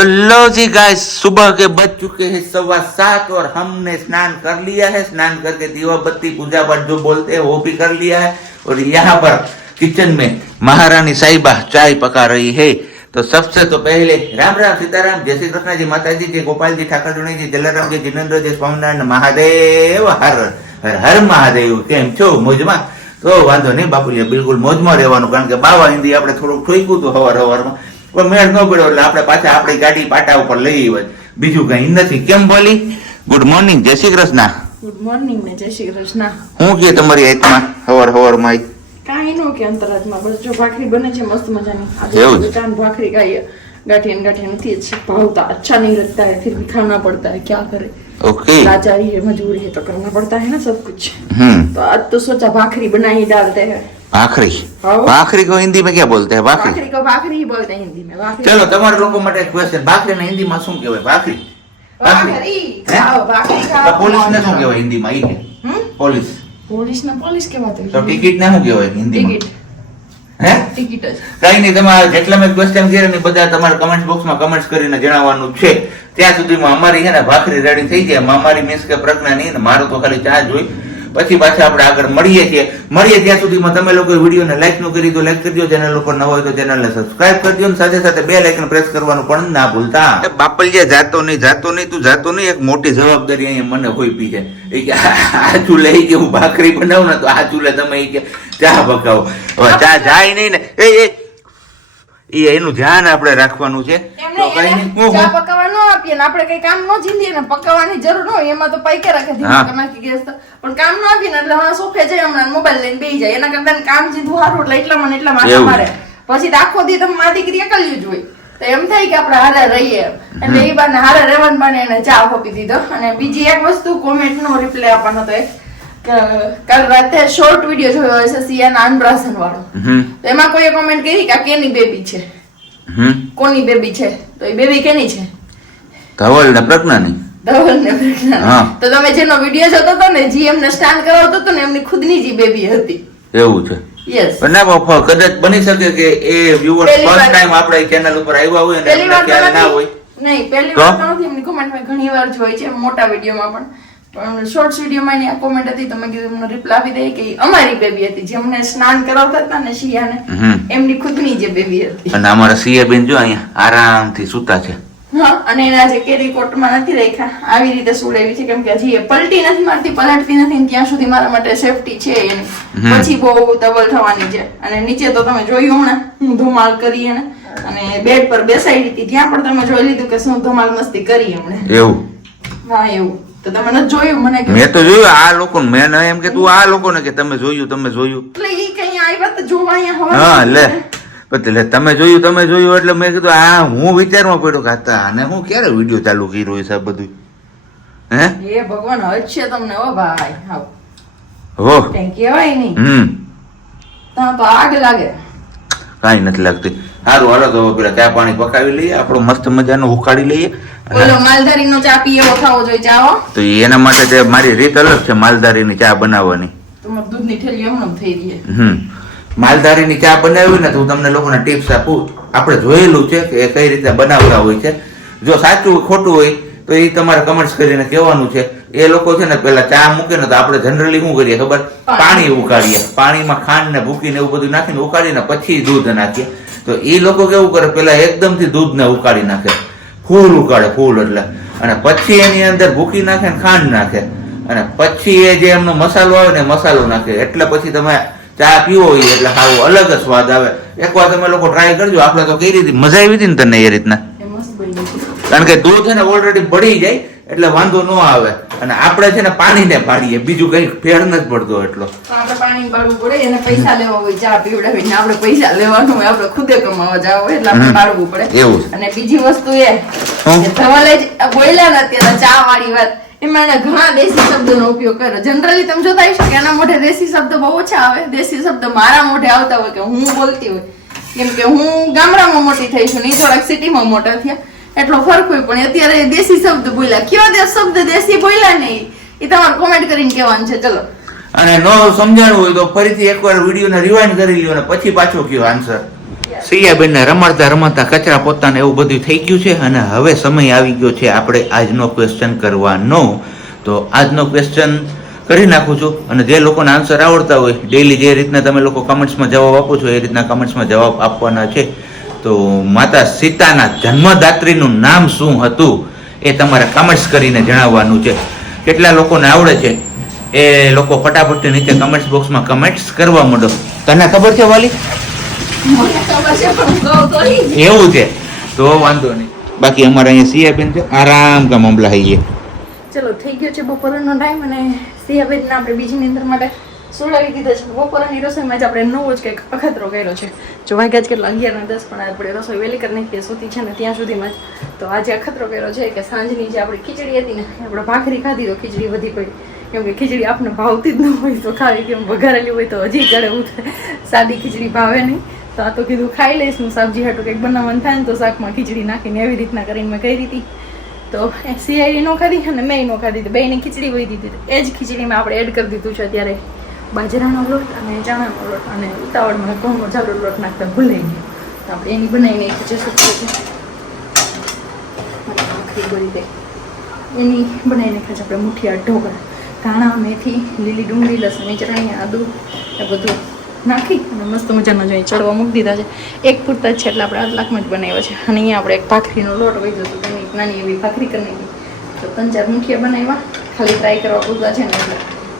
तो लो जी गाइस, सुबह के बज चुके हैं 7:15 और हमने स्नान कर लिया है। स्नान करके दीवा बत्ती पूजा पाठ जो बोलते हैं वो भी कर लिया है। और यहाँ पर किचन में महारानी साहिबा चाय पका रही है। तो सबसे तो पहले राम राम सीताराम, जय श्री कृष्ण जी, माता जी, जय गोपाल जी, ठाकर जुणी जी, जलाराम जी, जिनेन्द्र जी, स्वामीनारायण महादेव, हर हर हर महादेव। केम छो? મોજમાં? તો વાંધો નહીં બાપુલિયા, બિલકુલ મોજમાં રહેવાનું, કારણ કે બાવા હિન્દી આપણે થોડુંક ઠોક્યું હતું હવારમાં, પણ મેળ ન પડ્યો એટલે આપણે પાછા આપણી ગાડી પાટા ઉપર લઈ આવ્યા, બીજું કઈ નથી. કેમ બોલી? ગુડ મોર્નિંગ, જય શ્રી કૃષ્ણ. ગુડ મોર્નિંગ ને જય શ્રી કૃષ્ણ. હું કે તમારી આત્મા હવારમાં કાંઈ નો કે અંતરાજમાં બસ જો ભાખરી બને છે મસ્ત મજાની. એવું आज चांद भाखरी खाइए, गाठियन गाठियन थी अच्छी भावता, अच्छा नहीं लगता है फिर भी खाना पड़ता है, क्या करे, ओके, लाचारी है, मजबूरी है तो करना पड़ता है ना सब कुछ. तो आज तो सोचा भाखरी बनाई डालते हैं. भाखरी? भाखरी को हिंदी में क्या बोलते हैं? भाखरी? भाखरी को भाखरी ही बोलते हैं हिंदी में. भाखरी. चलो તમારા લોકો માટે ક્વેશ્ચન, ભાખરી ને હિન્દી માં શું કહેવાય? ભાખરી? भाखरी खाओ, भाखरी खाओ. પોલીસ ને શું કહેવાય હિન્દી માં? ઈ કે પોલીસ? પોલીસ ને પોલીસ કહેવાતું. તો ટિકિટ ને શું કહેવાય હિન્દી માં? ટિકિટ. હે? ટિકિટ જ. કઈ નહીં, તમારે જેટલા મેં ક્વેશ્ચન કર્યા ને બધા તમારા કમેન્ટ બોક્સમાં કમેન્ટ્સ કરીને જણાવવાનું છે. ત્યાં સુધીમાં અમારી છે ને ભાખરી રેડી થઈ જાય. અમારી મીન્સ કે પ્રજ્ઞા નહીં ને મારું તો ખાલી ચા જોઈ, પછી પાછા આપણે આગળ મળીએ છીએ. ત્યાં સુધીમાં તમે લોકો વિડીયોને લાઈક નો કરી દો, લાઈક કરજો. ચેનલ ઉપર ન હોય તો ચેનલને સબસ્ક્રાઇબ કરજો અને સાથે સાથે બે લાઇકન પ્રેસ કરવાનું પણ ના ભૂલતા. બાપલિયા જાતો નહીં, તું જાતો નહીં. એક મોટી જવાબદારી અહીંયા મને હોય પી છે. એ કે આ ચૂલે કે હું ભાખરી બનાવું ને તો આ ચૂલે તમે કે ચા પકાવો. હવે ચા જાય નહીં ને એ એનું ધ્યાન આપણે રાખવાનું છે. તો કઈ નહીં, ચા પકાવવા ન આપીએ ને આપણે કઈ કામ ન ચીંધીએ ને પકાવવાની જરૂર ન હોય, એમાં તો પૈકે રાખે ધીમા નાખી ગેસ તો, પણ કામ ન આપીએ ને એટલે હમણાં સોફે જાય, હમણાં મોબાઈલ લઈને બેસી જાય. એના કરતા કામ ચીંધું સારું, એટલે એટલામાં એટલા માથા મારે. પછી આખો દી તમે મા દીકરી એકલ્યું જ હોય તો એમ થાય કે આપણે હારે રહીએ, એટલે એ બાને હારે રહેવાનું બાને એને ચા આપી દીધો. અને બીજી એક વસ્તુ કોમેન્ટ નો રિપ્લાય આપવાનો હતો. કાલ રાતે શોર્ટ વિડીયો જોયો હશે સિયાના અનબ્રાસન વાળો, તો એમાં કોઈએ કોમેન્ટ કરી કે આ કેની બેબી છે, કોની બેબી છે, તો એ બેબી કેની છે? ધવલ ને પ્રજ્ઞાની. ધવલ ને પ્રજ્ઞા. તો તમે જેનો વિડીયો જોતો હતો ને, જીએમ ને સ્ટાન્ડ કરાવતો હતો ને, એમની ખુદની જ બેબી હતી. એવું છે? યસ. ના બાપા, કદાચ બની શકે કે એ વ્યુઅર્સ ફર્સ્ટ ટાઈમ આપણે ચેનલ ઉપર આવ્યા હોય અને એમને ખ્યાલ ના હોય. નહીં, પહેલી વાર તો નથી. એમની કોમેન્ટમાં ઘણી વાર જોઈ છે, મોટા વિડીયોમાં પણ શોર્ટ્સ વિડીયોમાં એની આ કોમેન્ટ હતી. તો મેં કીધું એમને રિપ્લાય આપી દઈએ કે અમારી બેબી હતી, જેમને સ્નાન કરાવતા હતા ને શિયાને, એમની ખુદની જે બેબી હતી. અને અમારા સિયા બેન જો અહીંયા આરામથી સૂતા છે. હા, અને એના જે કેરી કોટમાં નથી રાખ્યા, આવી રીતે સુડાવી છે, કેમ કે હજી એ પલટી નથી મારતી, પલટતી નથી, ત્યાં સુધી મારા માટે સેફટી છે એની. પછી બહુ ડબલ થવાની છે. અને નીચે તો તમે જોયું હમણાં હું ધમાલ કરી એને, અને બેડ પર બેસાડી હતી, ત્યાં પણ તમે જોઈ લીધું કે શું ધમાલ મસ્તી કરી એમણે. એવું? હા, એવું તો તમે નથી જોયું? મને મેં તો જોયું આ લોકો, મેં એમ કે તું આ લોકો ને કે તમે જોયું એટલે ઈ કઈ આવ્યા તો જોવા અહીંયા હવે. હા, એટલે તમે જોયું એટલે મેં કીધું આ હું વિચારમાં પડ્યો કે હતા અને હું ક્યારે વિડીયો ચાલુ કર્યો છે આ બધું. હે એ ભગવાન હજ છે તમને. ઓ ભાઈ હાવ હો કઈ કહેવાય નહીં. તા તો આગ લાગે. કાઈ નથી લાગતી. સારું, હાલો તો પેલા ચા પાણી પકાવી લઈએ, આપણો મસ્ત મજાનો ઉકાળી લઈએ. ઓલો માલધારીનો ચા પીએ એવો ખાવો જોઈએ ચા. તો એના માટે મારી રીત અલગ છે માલધારીની ચા બનાવવાની. તમાર દૂધની થેલી હમણાં થઈ રહી. માલધારીની ચા બનાવી ને તો હું તમને લોકોને ટિપ્સ આપું. આપણે જોયેલું છે કે કઈ રીતે બનાવતા હોય છે. જો સાચું ખોટું હોય તો એ તમારે કમેન્ટ્સ કરીને કહેવાનું છે. એ લોકો છે ને પેલા ચા મૂકે ને તો આપણે જનરલી શું કરીએ ખબર? પાણી ઉકાળીએ, પાણીમાં ખાંડ ને ભૂકી ને એવું બધું નાખીને ઉકાળીને પછી દૂધ નાખીએ. તો એ લોકો કેવું કરે, પેલા એકદમ થી દૂધ ને ઉકાળી નાખે, ફૂલ ઉકાળે, ફૂલ એટલે, અને પછી એની અંદર ભૂકી નાખે ને ખાંડ નાખે, અને પછી એ જે એમનો મસાલો આવે ને મસાલો નાખે. એટલે પછી તમે ચા પીવો હોય એટલે સારું અલગ જ સ્વાદ આવે. એકવાર તમે લોકો ટ્રાય કરજો. આપણે તો કઈ રીતે મજા આવી હતી ને તને એ રીતના, કારણ કે દૂધ છે ને ઓલરેડી બળી જાય એટલે વાંધો ન આવે. અને આપણે છે ને પાણીને પાડીએ, બીજું કઈ ફેર નથી પડતો એટલો. આપણે પાણી પાડવું પડે, એને પૈસા લેવા હોય ચા પીવડાવીને, આપણે પૈસા લેવાનું હોય, આપણે ખુદે કમાવા જાવ હોય એટલે આપણે પાડવું પડે. એવું. અને બીજી વસ્તુ એ ધવલે જ બોલ્યા ને અત્યારે ચા વાળી વાત, એમાં એને ઘણા દેશી શબ્દોનો ઉપયોગ કર્યો. જનરલી તમે જોતા હશો કે એના મોઢે દેશી શબ્દ બહુ ઓછા આવે. દેશી શબ્દ મારા મોઢે આવતા હોય કે હું બોલતી હોય, કેમ કે હું ગામડામાં મોટી થઈ છું ને થોડાક સિટીમાં મોટા થયા, એટલો ફરક હોય. પણ અત્યારે દેશી શબ્દ બોલ્યા. કયો શબ્દ દેશી બોલ્યા નહીં એ તમારે કોમેન્ટ કરીને કહેવાનું છે. ચલો, અને ન સમજાણું હોય તો ફરીથી એકવાર વિડીયોને રિવાઇન્ડ કરી લ્યો અને પછી પાછો કયો આન્સર. સિયાબેનને રમાડતા રમાડતા કચરા પોતાને એવું બધું થઈ ગયું છે અને હવે સમય આવી ગયો છે આપણે આજનો ક્વેશ્ચન કરવાનો. તો આજનો ક્વેશ્ચન કરી નાખું છું અને જે લોકોને આન્સર આવડતા હોય ડેઈલી જે રીતના તમે લોકો કમેન્ટ્સમાં જવાબ આપો છો એ રીતના કમેન્ટ્સમાં જવાબ આપવાના છે. તો માતા સીતાના જન્મદાત્રીનું નામ શું હતું એ તમારે કમેન્ટ્સ કરીને જણાવવાનું છે. કેટલા લોકોને આવડે છે એ લોકો ફટાફટ નીચે કમેન્ટ્સ બોક્સમાં કમેન્ટ્સ કરવા માંડો. તને ખબર છે વાલી? મને ખબર છે પણ હું કહું તો નહીં. એવું છે તો વાંધો નહીં. બાકી અમારે અહીંયા સિયાબેન છે આરામ કા મામલા હૈયે. ચલો થઈ ગયો છે બપોરનો ટાઈમ અને સિયાબેનને આપણે બીજી નિંદર માટે સુડાવી દીધા છે. બપોરની રસોઈમાં જ આપણે નવો જ કંઈક અખતરો કર્યો છે. જો વાગ્યા જ કેટલા 11:10 પણ આપણે રસોઈ વહેલી કરી નાખીએ સૂતી છે ને ત્યાં સુધીમાં જ. તો આજે અખતરો કર્યો છે કે સાંજની જે આપણી ખીચડી હતી ને આપણે ભાખરી ખાધી તો ખીચડી વધી પડી. કેમ કે ખીચડી આપણને ભાવતી જ ન હોય તો ખાવી, કેમ વઘારેલી હોય તો હજી ગળે ઉતરે, સાદી ખીચડી ભાવે નહીં. તો આ તો કીધું ખાઈ લઈશ હું, સબ્જી હાટું કંઈક બનાવવાનું થાય ને તો શાકમાં ખીચડી નાખીને એવી રીતના કરીને મેં કરી હતી. તો સિયાઈ નો ખાધી અને મેં નો ખાધી, તો બેને ખીચડી વહી દીધી. એ જ ખીચડીમાં આપણે એડ કરી દીધું છે અત્યારે બાજરાનો લોટ અને ચણાનો લોટ, અને ઉતાવળમાં ઘઉંનો જાડો લોટ નાખતા ભૂલાઈ ગયો. તો આપણે એની બનાવીને ખીચડી શકીએ છીએ. એની બનાવીને ખાશે આપણે મુઠિયા ઢોકળા, ધાણા, મેથી, લીલી ડુંગળી, લસણની ચટણી, આદુ એ બધું નાખી અને મસ્ત મજાનો જોઈએ ચડવા મૂકી દીધા છે. એક પૂરતા જ છે એટલે આપણે 8 લાખમાં જ બનાવ્યો છે. અને અહીંયા આપણે એક ભાખરીનો લોટ વધ્યો હતો, તેની એક નાની એવી ભાખરી કરી નાખી. તો 3-4 મુઠિયા બનાવ્યા, ખાલી ટ્રાય કરવા પૂરતા છે ને એટલે.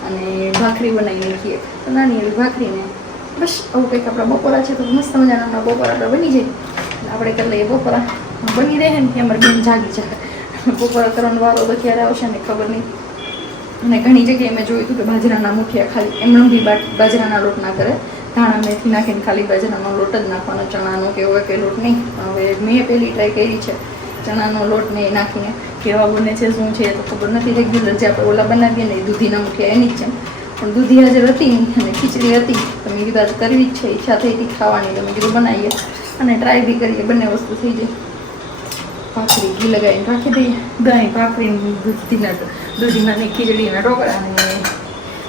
અને ભાખરી બનાવી નાખીએ તો નાની એવી ભાખરીને બસ આવું કંઈક આપણા બપોરા છે. તો મસ્ત મજાના બપોરા આપણે બની જાય એટલે આપણે કરી લઈએ. બપોરા બની રહે ને ત્યાં અમારી બેન જાગી જાય. બપોરા કરવાનો વારો તો ક્યારે આવશે ને ખબર નહીં. અને ઘણી જગ્યાએ મેં જોયું હતું કે બાજરાના મુઠિયા ખાલી એમનો બી બાજરાના લોટ ના કરે, ધાણા મેથી નાખીને ખાલી બાજરાનો લોટ જ નાખવાનો, ચણાનો કે એવો કે લોટ નહીં. હવે મેં પહેલી ટ્રાય કરી છે ચણાનો લોટ ને નાખીને, કેવા બને છે શું છે તો ખબર નથી. રેગ્યુલર જે આપણે ઓલા બનાવીએ ને દૂધીના મુઠિયા એની જ છે, પણ દૂધી હાજર હતી અને ખીચડી હતી તો મેં કીધું આજ કરવી જ છે, ઈચ્છા થઈ હતી ખાવાની તો મેં કીધું બનાવીએ અને ટ્રાય બી કરીએ, બંને વસ્તુ થઈ જાય. ભાખરી ઘી લગાવીને રાખી દઈએ, દહીં, ભાખરી, દૂધીના ખીચડીના ઢોકળા અને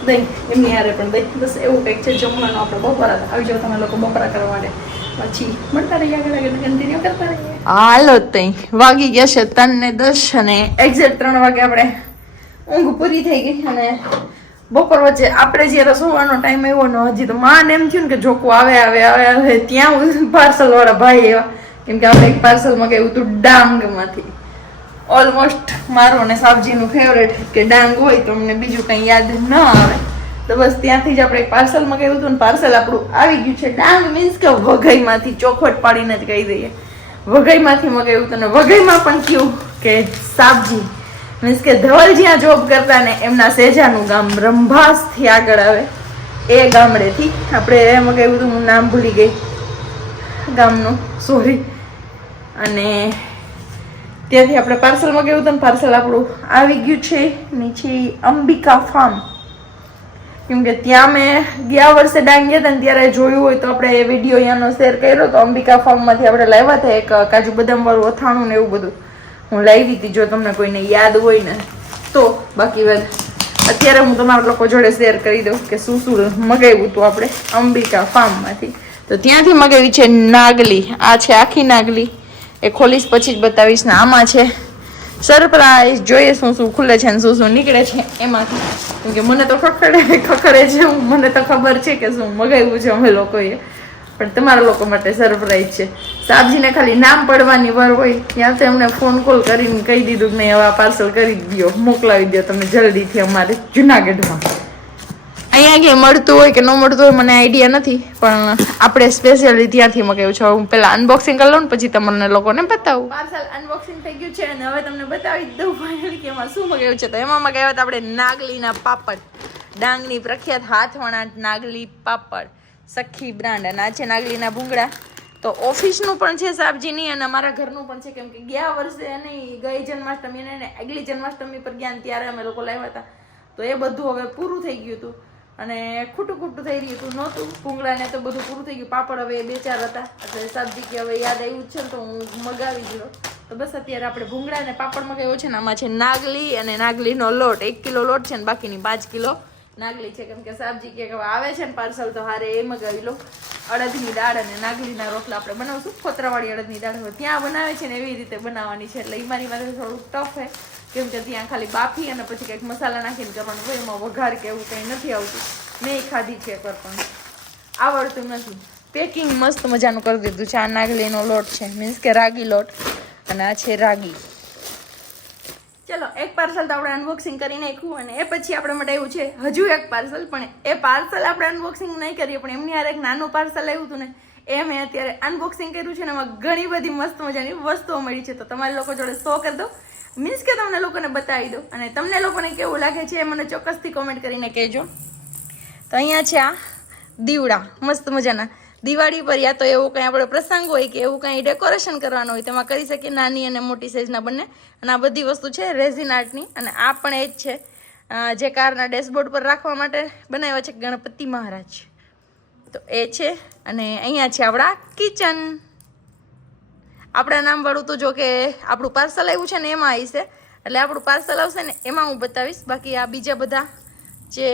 દહીં એમની હારે પણ દહીં. બસ એવું કંઈક છે જમવાનું આપણે બપોરા. આવી જાઓ તમે લોકો બપોરા કરવા માટે, પછી મળતા રહીએ આગળ કન્ટિન્યુ કરતા રહીએ. હાલો તઈ વાગી ગયા છે 3:10 અને એક્ઝેક્ટ 3 વાગે આપણે ઊંઘ પૂરી થઈ ગઈ. અને બપોર વચ્ચે આપણે જ્યારે સુવાનો ટાઈમ આવ્યો ને હજી તો માન એમ થયું ને કે જોકો આવે ત્યાં પાર્સલ વાળા ભાઈ એવા, કેમ કે આપણે એક પાર્સલ મગાવ્યું હતું ડાંગમાંથી. ઓલમોસ્ટ મારું અને સાબજીનું ફેવરેટ કે ડાંગ હોય તો અમને બીજું કંઈ યાદ ન આવે, તો બસ ત્યાંથી જ આપણે એક પાર્સલ મગાવ્યું હતું. ને પાર્સલ આપણું આવી ગયું છે. ડાંગ મીન્સ કે વઘઈમાંથી, ચોખવટ પાડીને જ કહી દઈએ, વઘઈમાંથી મગાવ્યું હતું. અને વઘઈમાં પણ થયું કે સાબજી મીન્સ કે ધવલ જ્યાં જોબ કરતા ને એમના સેજાનું ગામ રંભાસથી આગળ આવે એ ગામડેથી આપણે મગાવ્યું હતું. હું નામ ભૂલી ગઈ ગામનું, સોરી. અને ત્યાંથી આપણે પાર્સલ મગાવ્યું હતું. પાર્સલ આપણું આવી ગયું છે નીચે અંબિકા ફાર્મ. કેમ કે ત્યાં મેં ગયા વર્ષે ડાંગ ગયા હતા ને ત્યારે જોયું હોય તો આપણે એ વિડીયો અહીંયાનો શેર કર્યો તો અંબિકા ફાર્મમાંથી આપણે લાવ્યા હતા એક કાજુ બદામ વાળું અથાણું ને એવું બધું હું લાવી હતી, જો તમને કોઈને યાદ હોય ને તો. બાકી વાત અત્યારે હું તમારા લોકો જોડે શેર કરી દઉં કે શું શું મગાવ્યું હતું આપણે અંબિકા ફાર્મમાંથી. તો ત્યાંથી મગાવી છે નાગલી. આ છે આખી નાગલી, એ ખોલીશ પછી જ બતાવીશ ને. આમાં છે સરપ્રાઈઝ, જોઈએ શું શું ખુલે છે ને શું શું નીકળે છે એમાંથી. કેમ કે મને તો ખખડે છે, મને તો ખબર છે કે શું મગાવ્યું છે અમે લોકોએ, પણ તમારા લોકો માટે સરપ્રાઈઝ છે. સાબજીને ખાલી નામ પડવાની વાર હોય ત્યાં તો એમને ફોન કોલ કરીને કહી દીધું કે નહીં હવે આ પાર્સલ કરી દો, મોકલાવી દો તમે જલ્દીથી અમારે જુનાગઢમાં. અહીંયા કે મળતું હોય કે ન મળતું હોય મને આઈડિયા નથી, પણ આપણે સ્પેશિયલી ત્યાંથી મગાવ્યું છે. હું પહેલા અનબોક્સિંગ કરી લઉં ને પછી તમને લોકોને બતાવું. પાર્સલ અનબોક્સિંગ થઈ ગયું છે અને હવે તમને બતાવી દઉં ફાઇનલી કે એમાં શું મગાવ્યું છે. તો એમાં મગાવ્યા હતા આપણે નાગલીના પાપડ, ડાંગની પ્રખ્યાત હાથવણા નાગલી પાપડ, સખી બ્રાન્ડ. અને આ છે નાગલીના ભૂંગળા. તો ઓફિસનું પણ છે સાબજીની અને અમારા ઘરનું પણ છે, કેમ કે ગયા વર્ષે નહીં ગઈ જન્માષ્ટમી ને આગલી જન્માષ્ટમી પર ગયા ત્યારે અમે લોકો લાવ્યા હતા. તો એ બધું હવે પૂરું થઈ ગયું હતું અને ખોટું થઈ રહ્યું હતું નહોતું. ભૂંગળાને તો બધું પૂરું થઈ ગયું. પાપડ હવે 2-4 હતા એટલે સાબજી કે હવે યાદ આવ્યું છે તો હું મગાવી દીધો. તો બસ અત્યારે આપણે ભૂંગળા અને પાપડ મગાવ્યો છે ને. આમાં છે નાગલી અને નાગલીનો લોટ, 1 કિલો લોટ છે ને બાકીની 5 કિલો નાગલી છે, કેમ કે સાબજી કે આવે છે ને પાર્સલ તો હારે એ મગાવી લો. અડદની દાળ અને નાગલીના રોટલા આપણે બનાવશું. ફોતરાવાળી અડદની દાળ ત્યાં બનાવે છે ને એવી રીતે બનાવવાની છે, એટલે એ મારી માટે થોડુંક ટફ છે, કેમ કે ત્યાં ખાલી બાફી અને પછી કંઈક મસાલા નાખીને કરવાનું હોય, એમાં વઘાર કે એવું કંઈ નથી આવતું. મેં ખાધી છે એકવાર પણ આવડતું નથી. પેકિંગ મસ્ત મજાનું કરી દીધું છે. આ નાગલીનો લોટ છે, મીન્સ કે રાગી લોટ, અને આ છે રાગી. ચલો એક પાર્સલ તો આપણે અનબોક્સિંગ કરી નાખ્યું, અને એ પછી આપણે માટે આવ્યું છે હજુ એક પાર્સલ, પણ એ પાર્સલ આપણે અનબોક્સિંગ નહીં કરીએ, પણ એમની યાર એક નાનું પાર્સલ આવ્યું હતું ને એ મેં અત્યારે અનબોક્સિંગ કર્યું છે, ને એમાં ઘણી બધી મસ્ત મજાની વસ્તુઓ મળી છે. તો તમારા લોકો જોડે શો કરી દો, મીન્સ કે તમને લોકોને બતાવી દો, અને તમને લોકોને કેવું લાગે છે એ મને ચોક્કસથી કોમેન્ટ કરીને કહેજો. તો અહીંયા છે આ દીવડા મસ્ત મજાના. દિવાળી પર યા તો એવું કંઈ આપણે પ્રસંગ હોય કે એવું કંઈ ડેકોરેશન કરવાનું હોય તેમાં કરી શકીએ, નાની અને મોટી સાઇઝના બંને. અને આ બધી વસ્તુ છે રેઝિન આર્ટની, અને આ પણ એ જ છે જે કારના ડેશબોર્ડ પર રાખવા માટે બનાવ્યા છે ગણપતિ મહારાજ. તો એ છે, અને અહીંયા છે આપણા કિચન. આપણા નામવાળું તો જો કે આપણું પાર્સલ આવ્યું છે ને એમાં આવશે, એટલે આપણું પાર્સલ આવશે ને એમાં હું બતાવીશ. બાકી આ બીજા બધા જે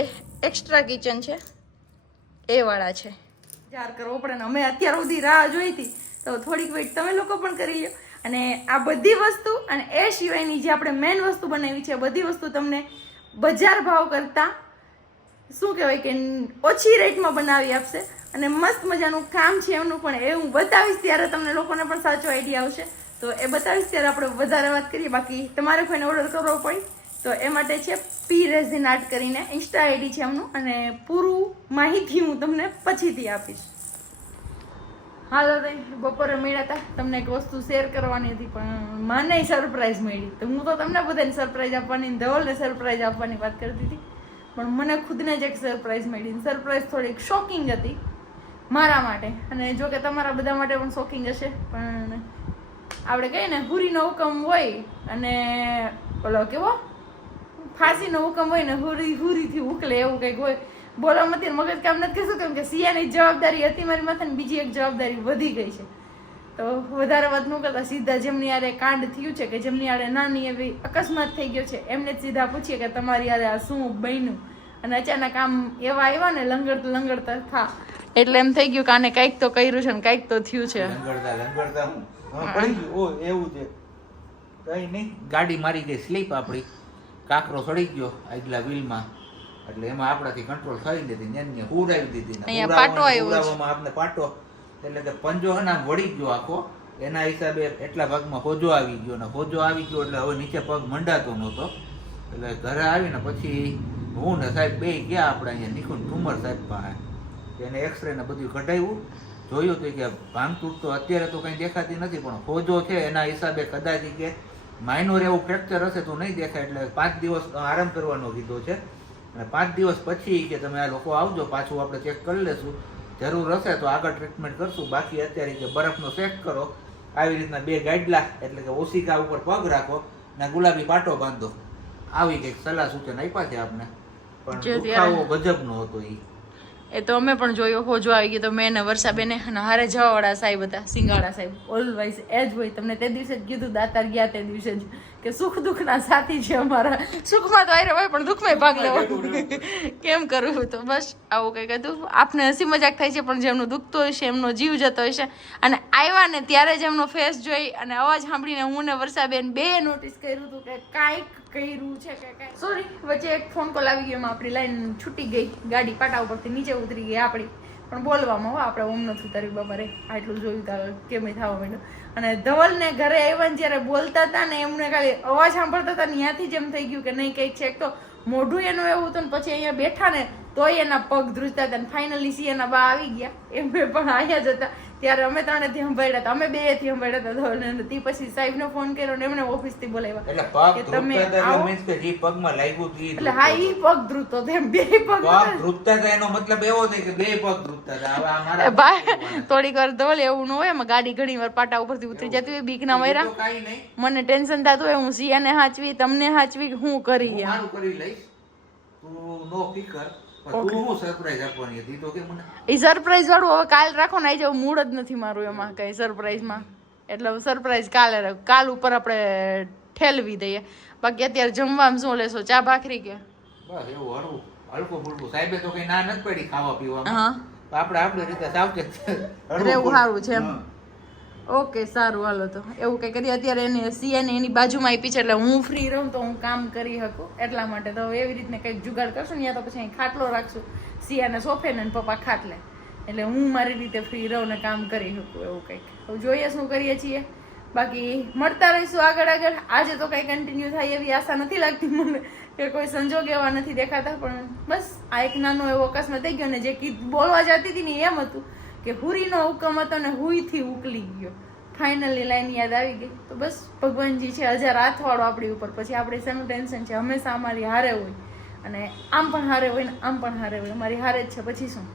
એક્સ્ટ્રા કિચન છે એ વાળા છે. વિચાર કરવો પડે ને, અમે અત્યાર સુધી રાહ જોઈ હતી, તો થોડીક વેઇટ તમે લોકો પણ કરી લો. અને આ બધી વસ્તુ અને એ સિવાયની જે આપણે મેઇન વસ્તુ બનાવી છે, બધી વસ્તુ તમને બજાર ભાવ કરતાં શું કહેવાય કે ઓછી રેટમાં બનાવી આપશે. અને મસ્ત મજાનું કામ છે એમનું પણ એ હું બતાવીશ, ત્યારે તમને લોકોને પણ સાચો આઈડિયા આવશે. તો એ બતાવીશ ત્યારે આપણે વધારે વાત કરીએ. બાકી તમારે કોઈને ઓર્ડર કરવો પડે તો એ માટે છે પી રેઝિન આર્ટ કરીને ઇન્સ્ટા આઈડી છે એમનું, અને પૂરું માહિતી હું તમને પછીથી આપીશ. હાલો બપોરે મળ્યા હતા, તમને એક વસ્તુ શેર કરવાની હતી, પણ મને સરપ્રાઈઝ મળી. તો હું તો તમને બધાને સરપ્રાઈઝ આપવાની, ધવલને સરપ્રાઈઝ આપવાની વાત કરતી હતી, પણ મને ખુદને જ એક સરપ્રાઈઝ મળી. સરપ્રાઈઝ થોડીક શોકિંગ હતી મારા માટે, અને જો કે તમારા બધા માટે પણ શોકિંગ હશે. પણ આપણે કહીએ ને હુરીનો હુકમ હોય અને ઓલો કેવો ફાંસીનો હુકમ હોય ને હુરીથી ઉકલે, એવું કંઈક હોય. બોલવામાંથી મગજ કામ નથી કરતું, કેમ કે સિયાની જવાબદારી હતી મારી માથે, ને બીજી એક જવાબદારી વધી ગઈ છે. તો વધારે વાત ન કરતા સીધા જેમની યારે કાંડ થયું છે, કે જેમની યારે નાની એવી અકસ્માત થઈ ગયો છે, એમને જ સીધા પૂછીએ કે તમારી યારે આ શું બન્યું. અને અચાનક આમ એવા આવ્યા ને લંગડતા થા, એટલે એમ થઈ ગયું કે આને કંઈક તો કર્યું છે ને કંઈક તો થયું છે. લંગડતા હું પડી ગયું. ઓ એવું છે, કઈ નહીં, ગાડી મારી ગઈ સ્લીપ, આપણી કાકરો સડી ગયો આગલા વ્હીલમાં, એટલે એમાં આપણાથી કંટ્રોલ થઈ નથી, ને હુડાવી દીધી. હુડાવવામાં આપણે પાટો એટલે કે પંજો હે ને આમ વળી ગયો આખો, એના હિસાબે એટલા ભાગમાં હોજો આવી ગયો, ને હોજો આવી ગયો એટલે હવે નીચે પગ મંડાતો નહોતો. એટલે ઘરે આવીને પછી હું ને સાહેબ બે ગયા આપણે અહીંયા નિકુંજ ઠુમર સાહેબ પાસે, એને એક્સરે ને બધું કઢાવ્યું, જોયું હતું કે ભાંગતૂટ તો અત્યારે તો કંઈ દેખાતી નથી, પણ હોજો છે એના હિસાબે કદાચ કે માઇનોર એવું ફ્રેક્ચર હશે તો નહીં દેખાય, એટલે 5 દિવસ આરામ કરવાનો કીધો છે. અને 5 દિવસ પછી કે તમે આ લોકો આવજો, પાછું આપણે ચેક કરી લેશું, જરૂર હશે તો આગળ ટ્રીટમેન્ટ કરશું. બાકી અત્યારે કે બરફનો શેક કરો, આવી રીતના 2 ગાડલા એટલે કે ઓશિકા ઉપર પગ રાખો ને ગુલાબી પાટો બાંધો, આવી કંઈક સલાહ સૂચન આપ્યા છે આપને. પણ દુખાવો ગજબનો હતો એ તો અમે પણ જોયો. હોજો આવી ગયો તો મેં ને વર્ષાબેને અને હારે જવાવાળા સાહેબ હતા, સિંગાડા સાહેબ, ઓલવાઇઝ એ જ હોય. તમને તે દિવસે જ કીધું, દાતાર ગયા તે દિવસે જ, કે સુખ દુઃખના સાથી છે અમારા. સુખમાં તો આયરે હોય, પણ દુઃખમાં ભાગ લેવો કેમ કરવું. તો બસ આવું કંઈક હતું. આપને હસી મજાક થાય છે, પણ જેમનું દુખતું હોય છે એમનો જીવ જતો હોય છે. અને આવ્યા ને ત્યારે જ એમનો ફેસ જોઈ અને અવાજ સાંભળીને હું ને વર્ષાબેન બે નોટિસ કર્યું હતું કે કાંઈક કર્યું છે કે કાંઈ. સોરી, વચ્ચે એક ફોન કોલ આવી ગયો, એમાં આપણી લાઈન છૂટી ગઈ, ગાડી પાટા ઉપરથી નીચે ઉતરી ગઈ આપણી. પણ બોલવામાં હો આપણે ઓમ નથી ઉતાર્યું બાબા રે, આટલું જોયું તારે કેમ થવા માંડ્યું. અને ધવલને ઘરે આવ્યા ને જ્યારે બોલતા હતા ને એમને ખાલી અવાજ સાંભળતા હતા ને ત્યાંથી જ એમ થઈ ગયું કે નહીં કંઈક છે. એક તો મોઢું એનું એવું હતું ને પછી અહીંયા બેઠા ને તોય એના પગ ધ્રુજતા હતા. ને ફાઇનલી સિયાના બા આવી ગયા, એમને પણ અહીંયા જ હતા. ત્યારે અમે ત્રણેથી સંભાળ્યા હતા, અમે બેથી સંભાળ્યા હતા ધવલને. તે પછી સાહેબને ફોન કર્યો ને એમને ઓફિસથી બોલાવ્યા કે તમે આવો. પગમાં લાગ્યું એટલે હા, ઈ પગ ધ્રુજતો હતો, એમ બે પગ ધ્રુજતા હતા. એનો મતલબ એવો નહીં કે 2 પગ ધ્રુજતા હતા. ભાઈ થોડીક વાર ધવલ એવું ન હોય, એમાં ગાડી ઘણી વાર પાટા ઉપરથી ઉતરી જતી હોય, બીક ના મર્યા. મને ટેન્શન થતું હોય, હું સિયાને હાચવી, તમને હાચવી, હું કરી લઈશ, તું નો ફિકર. એ સરપ્રાઈઝ વાળું હવે કાલ રાખો ને, આવી જાવ, મૂડ જ નથી મારું એમાં કઈ સરપ્રાઈઝમાં. એટલે સરપ્રાઈઝ કાલે રાખ, કાલ ઉપર આપણે ઠેલવી દઈએ. બાકી અત્યારે જમવામાં શું લેશો, ચા ભાખરી કે બસ એવું હળવું હલકું ફૂલકું સાહેબે તો કઈ ના નથી પડી ખાવા પીવામાં હા આપણે આપણી રીતે સાવચેત રહેવું સારું છે એમ. ઓકે સારું હાલો તો એવું કઈ કરીએ. અત્યારે એને સીએને એની બાજુમાં આપી છે એટલે હું ફ્રી રહું તો હું કામ કરી શકું એટલા માટે. તો એવી રીતને કંઈક જુગાડ કરશું ને, યા તો પછી અહીં ખાટલો રાખશું, સિયાને સોફે ને પપ્પા ખાટલે, એટલે હું મારી રીતે ફ્રી રહું ને કામ કરી શકું એવું કંઈક. હવે જોઈએ શું કરીએ છીએ. બાકી મળતા રહીશું આગળ આગળ. આજે તો કંઈ કન્ટિન્યુ થાય એવી આશા નથી લાગતી મને, કે કોઈ સંજોગ એવા નથી દેખાતા. પણ બસ આ એક નાનો એવો અકસ્માત થઈ ગયો ને જે બોલવા જતી હતી ને એમ હતું કે હુરીનો હુકમ હતો ને હુઈથી ઉકલી ગયો. ફાઇનલી લાઈન યાદ આવી ગઈ. તો બસ ભગવાનજી છે 1000 હાથવાળો આપણી ઉપર, પછી આપણે શેનું ટેન્શન છે, હંમેશા અમારી હારે હોય અને આમ પણ હારે હોય ને આમ પણ હારે હોય, અમારી હારે જ છે પછી શું.